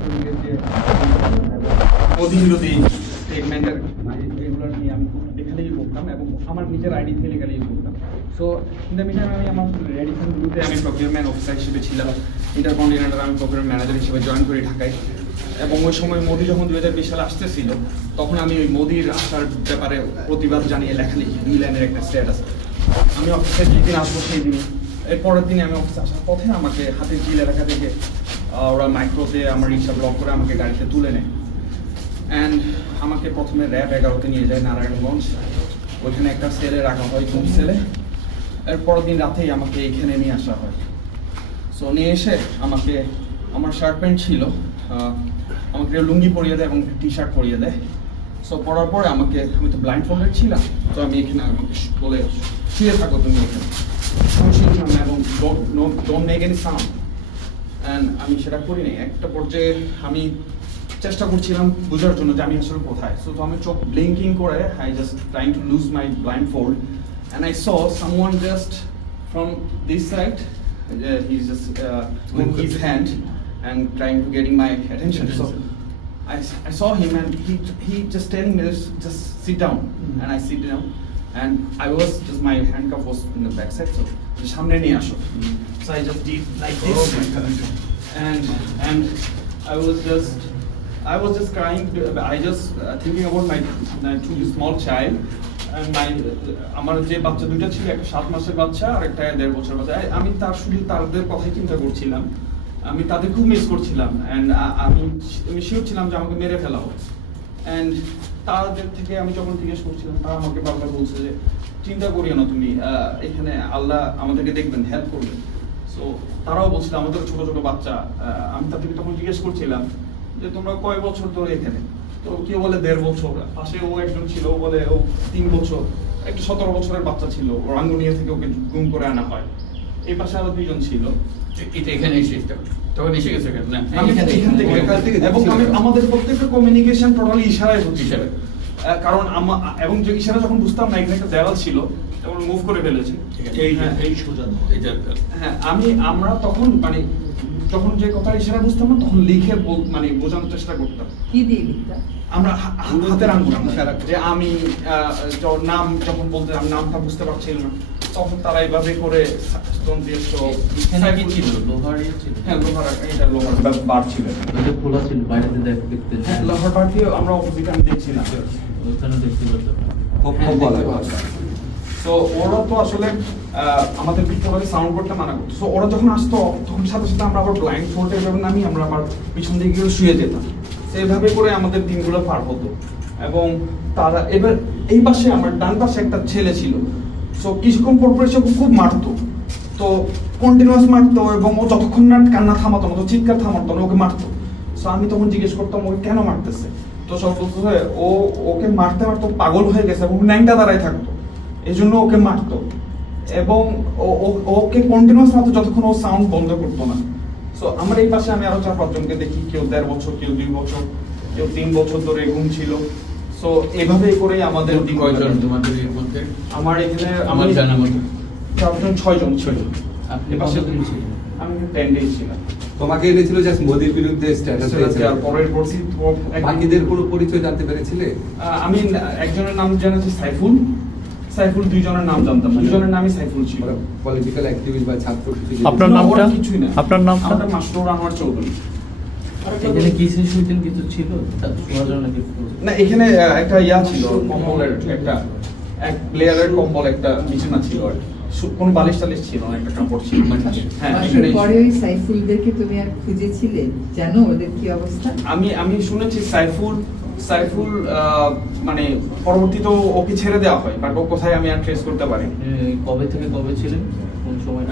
ছাত্রলীগের যে মোদি বিরোধী স্টেটমেন্টের এগুলো নিয়ে আমি খুব লেখালেখি করতাম এবং আমার নিজের আইডি থেকে লেখালেখি করতাম। সো ইন দ্য মিটার আমি আমার রেডিসন গ্রুপে আমি প্রকিউরমেন্ট অফিসার হিসেবে ছিলাম, ইন্টারকন্টিনেন্টাল আমি প্রকিউরমেন্ট ম্যানেজার হিসেবে জয়েন করি ঢাকায়। এবং ওই সময় মোদি যখন 2020 সালে আসতেছিল তখন আমি ওই মোদির আসার ব্যাপারে প্রতিবাদ জানিয়ে লেখালেখি 2 লাইনের একটা স্ট্যাটাস। আমি অফিসে যেদিন আসবো সেই দিন, এর পরের দিনে আমি অফিসে আসার পথে আমাকে হাতে জিল এলাকা থেকে ওরা মাইক্রোতে আমার রিক্সা ব্লক করে আমাকে গাড়িতে তুলে নেয়। অ্যান্ড আমাকে প্রথমে র্যাব 11-তে নিয়ে যায় নারায়ণগঞ্জ, ওইখানে একটা সেলে রাখা হয়, কোন সেলে। এর পরের দিন রাতেই আমাকে এখানে নিয়ে আসা হয়। সো নিয়ে এসে আমাকে আমার শার্ট প্যান্ট ছিল, আমাকে লুঙ্গি পরিয়ে দেয় এবং টি শার্ট পরিয়ে দেয়। সো পরার পরে আমাকে, আমি তো ব্লাইন্ড ফোল্ডেড ছিলাম, তো আমি এখানে আমাকে বলে শুয়ে থাকো তুমি এখানে, আমি শুনছিলাম না এবং don't make any sound. And আমি সেটা করি নাই। একটা পর্যায়ে আমি চেষ্টা করছিলাম বোঝার জন্য যে আমি আসলে কোথায়। সো তো আমি চোখ ব্লিঙ্কিং করে I just trying to lose my blind fold and I saw someone just from this side, he's just moving his hand and trying to getting my attention. So I saw him and he just telling me just sit down, and I sit down and I was just, my handcuff was in the back side, so samne niye asho. So I just did like this. Oh my God. And I was just crying. I just thinking about my two small child and my আমার যে বাচ্চা দুইটা ছিল, একটা 7 মাসের বাচ্চা আর একটা 1.5 বছরের বাচ্চা। আমি তার শুধু তাদের কথাই চিন্তা করছিলাম, আমি তাদের খুব মিস করছিলাম। অ্যান্ড আমি শিওর ছিলাম যে আমাকে মেরে ফেলা হোক। অ্যান্ড তাদের থেকে আমি যখন জিজ্ঞেস করছিলাম, তারা আমাকে বারবার বলছে যে চিন্তা করিও না তুমি, এখানে আল্লাহ আমাদেরকে দেখবেন, হেল্প করবেন। সো তারাও বলছিল আমাদের ছোট ছোট বাচ্চা। আমি তাদেরকে তখন জিজ্ঞেস করছিলাম যে তোমরা কয় বছর ধরে এখানে? তো কেউ বলে 1.5 বছর, পাশে ও একজন ছিল বলে ও 3 বছর, একটা 17 বছরের বাচ্চা ছিল, রাঙ্গুনিয়া থেকে ওকে গুম করে আনা হয়। এই পাশে আরো 2 জন ছিল। এটা এখানে এসে তখন এসে গেছে কেন? না, আমি এখান থেকে এবং আমাদের প্রত্যেকটা কমিউনিকেশন টোটালি ইশারায় হচ্ছে। কারণ এবং যে ইশারা যখন বুঝতাম না এখানে একটা দেওয়াল ছিল, তখন মুভ করে ফেলেছে। এই সোজা হ্যাঁ, আমরা তখন মানে যখন যে কথা ইশারা বুঝতাম না তখন লিখে মানে বোঝানোর চেষ্টা করতাম। কি দিয়ে লিখতাম? আমরা হাতের আঙ্গুল যে আমি নাম যখন বলতে আমি নামটা বুঝতে পারছিলাম না, তখন তারা এইভাবে করে স্টোন দিয়ে কি ছিল? লোহার ছিল? হ্যাঁ, লোহার, এটা লোহার বার ছিল, এটা খোলা ছিল, বাইরে দেখতে। হ্যাঁ, লোহার বার দিয়ে আমরা অপোজিট আমি দেখছিলাম, ওখানে দেখতে পারতাম। তো ওরা তো আসলে আমাদের ভিতরে সাউন্ড করতে মানা করতো। সো ওরা যখন আসতো তখন সাথে সাথে আমরা আবার ব্লাইন্ড ফোল্ডে যখন আমরা আবার পিছন দিকে গিয়ে শুয়ে যেতাম। সেইভাবে করে আমাদের দিনগুলো পার হতো। এবং তারা এবার এই পাশে আমার ডান পাশে একটা ছেলে ছিল। সো কিছুক্ষণ পর পর সে খুব মারতো, তো কন্টিনিউয়াস মারতো এবং ও যতক্ষণ না কান্না থামাতো না, তো চিৎকার থামাতো না, ওকে মারতো। সো আমি তখন জিজ্ঞেস করতাম ওকে কেন মারতেছে, তো সব বলতে ওকে মারতে মারতো পাগল হয়ে গেছে এবং ন্যাংটা দাঁড়ায় থাকতো, এই জন্য ওকে মারতো। এবং ওকে কন্টিনিউয়াস মারতো যতক্ষণ ও সাউন্ড বন্ধ করতো না। সো আমার এই পাশে আমি আরো 4-5 জনকে দেখি, কেউ 1.5 বছর, কেউ 2 বছর, কেউ 3 বছর ধরে ঘুম ছিল। সো এভাবেই করে আমাদের কয়জন তোমাদের এর মধ্যে? আমার এখানে আমার জানা মতো 6 জন ছিল। আপনি কতদিন ছিলেন? আমি 10 ডেজ ছিলাম। তোমাকে এনেছিল জাস্ট মোদির বিরুদ্ধে স্ট্যাটাস দিয়েছিল, আর পরের পরছি বাকিদের কোনো পরিচয় জানতে পেরেছিলে? আমি একজনের নাম জানাচ্ছি সাইফুল, 2 জনের নাম জানতাম, 2 জনের নামই সাইফুল ছিল। পলিটিক্যাল অ্যাক্টিভিস্ট বা ছাত্র? আপনার নামটা? কিছুই না। আপনার নামটা? আমার মাসরুর আনোয়ার চৌধুরী। এখানে কি সিচুয়েশন কিছু ছিল? না, এখানে একটা ছিল, কম্বলের একটা এক প্লেয়ারের কম্বল, একটা বিছানা ছিল আর কোনো বালিশ টালিশ ছিল না, একটা কাপড় ছিল। হ্যাঁ, পরে ওই সাইফুলদেরকে তুমি আর খুঁজেছিলে? জানো ওদের কি অবস্থা? আমি শুনেছি সাইফুল মানে পরবর্তীতে ওকে ছেড়ে দেওয়া হয়, বাট ও কোথায় আমি আর ট্রেস করতে পারি। কবে থেকে কবে ছিলেন, কোন সময়?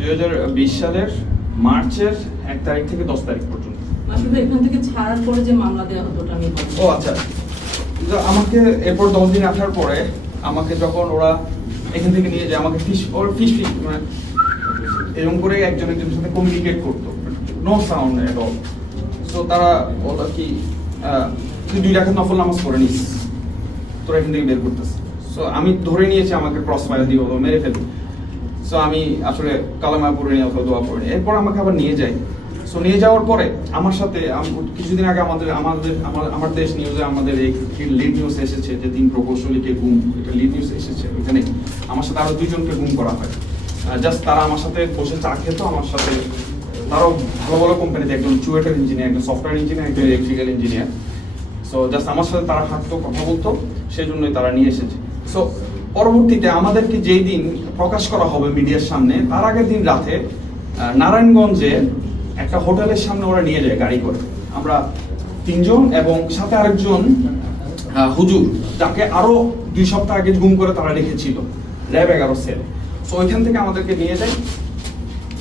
2020 সালের মার্চের 1 তারিখ থেকে 10 তারিখ পর্যন্ত। আসলে এখান থেকে ছাড়ার পরে যে মামলা দেওয়া হতো ওটা আমি বলবো। ও আচ্ছা, আমাকে এরপর 10 দিন আসার পরে আমাকে যখন ওরা এখান থেকে নিয়ে যায়, আমাকে ফিশ মানে এরকম করে একজনের সাথে কমিউনিকেট করতো, no sound at all. So তারা বললো কি তুই 2 রাকাত নফল নামাজ পড়ে নিস, তোরা এখান থেকে বের করতেছে। সো আমি ধরে নিয়েছি আমাকে ক্রস ফায়ার দিয়ে হলো মেরে ফেলবে। সো আমি আসলে কালামা পড়ে নিয়ে অথবা দোয়া পড়ে নিই। এরপর আমাকে আবার নিয়ে যাই। সো নিয়ে যাওয়ার পরে আমার সাথে কিছুদিন আগে আমার দেশ নিউজে আমাদের এই লিড নিউজ এসেছে যে 3 প্রকৌশলীকে গুম, এটা লিড নিউজ এসেছে। ওইখানে আমার সাথে আরো 2 জনকে গুম করা হয়। জাস্ট তারা আমার সাথে বসে চা খেত, আমার সাথে তারাও ভালো ভালো কোম্পানিতে, একজন চুয়েটার ইঞ্জিনিয়ার, একজন সফটওয়্যার ইঞ্জিনিয়ার, একজন ইলেকট্রিক্যাল ইঞ্জিনিয়ার। সো জাস্ট আমার সাথে তারা হাঁটতো, কথা বলতো, সেই জন্যই তারা নিয়ে এসেছে। সো পরবর্তীতে আমাদেরকে যেই দিন প্রকাশ করা হবে মিডিয়ার সামনে, তার আগের দিন রাতে নারায়ণগঞ্জে একটা হোটেলের সামনে ওরা নিয়ে যায় গাড়ি করে। আমরা 3 জন এবং সাথে আরেকজন হুজুর, যাকে আরো 2 সপ্তাহ আগে গুম করে তারা রেখেছিল ল্যাব 11 সেল। সো ওইখান থেকে আমাদেরকে নিয়ে যায়।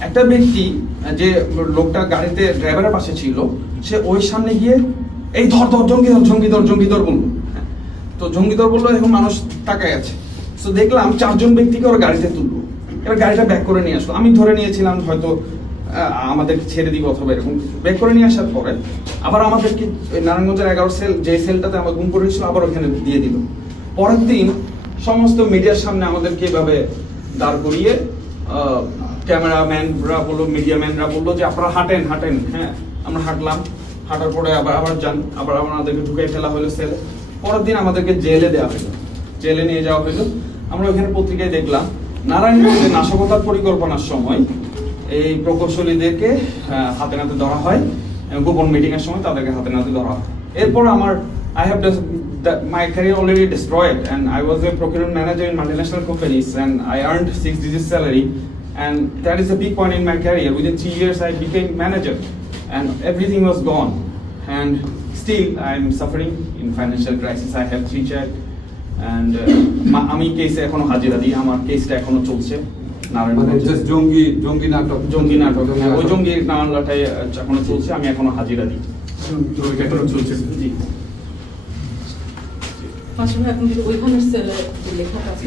একটা ব্যক্তি, যে লোকটা গাড়িতে ড্রাইভারের পাশে ছিল, সে ওই সামনে গিয়ে এই ধর জঙ্গিদর বললো। তো জঙ্গিদর বললো, এখন মানুষ তাকায় আছে। সো দেখলাম 4 জন ব্যক্তিকে ওরা গাড়িতে তুললো, এবার গাড়িটা ব্যাক করে নিয়ে আসলো। আমি ধরে নিয়েছিলাম হয়তো আমাদেরকে ছেড়ে দিব অথবা এরকম। ব্যাক করে নিয়ে আসার পরে আবার আমাদেরকে নারায়ণগঞ্জের 11 সেল, যে সেলটাতে আমার গুম করেছিল, আবার ওখানে দিয়ে দিল। পরের দিন সমস্ত মিডিয়ার সামনে আমাদেরকে এভাবে দাঁড় করিয়ে ক্যামেরাম্যানরা বললো, মিডিয়াম্যানরা বললো যে আপনারা হাঁটেন। হ্যাঁ, আমরা হাঁটলাম। হাঁটার পরে আবার যান, আবার আমাদেরকে ঢুকাই ফেলা হলো সেলে। পরের দিন আমাদেরকে জেলে দেওয়া হলো, জেলে নিয়ে যাওয়া হলো। আমরা ওখানে পত্রিকায় দেখলাম নারায়ণগঞ্জে নাশকতার পরিকল্পনার সময় এই প্রকৌশলীদেরকে হাতে নাতে ধরা হয়, গোপন মিটিং এর সময় তাদেরকে হাতে নাতে ধরা হয়। এরপর আমার my career already destroyed, and I was a procurement manager in multinational companies, and I earned 6-digit salary, and that is a big point in my career. Within 3 years I became manager, and everything was gone, and still I'm suffering in financial crisis. I have 3 children, and আমি কেসে এখনো হাজিরা দিই, আমার কেসটা এখনো চলছে মানে নারায়ণগঞ্জে। জাস্ট জঙ্গি নাটক ওই জঙ্গি মামলাটাই এখনো চলছে, আমি এখনো হাজিরা দিই। জি। পাশাপাশি এখন যদি ওইখানের সেলে যে লেখাটা আছে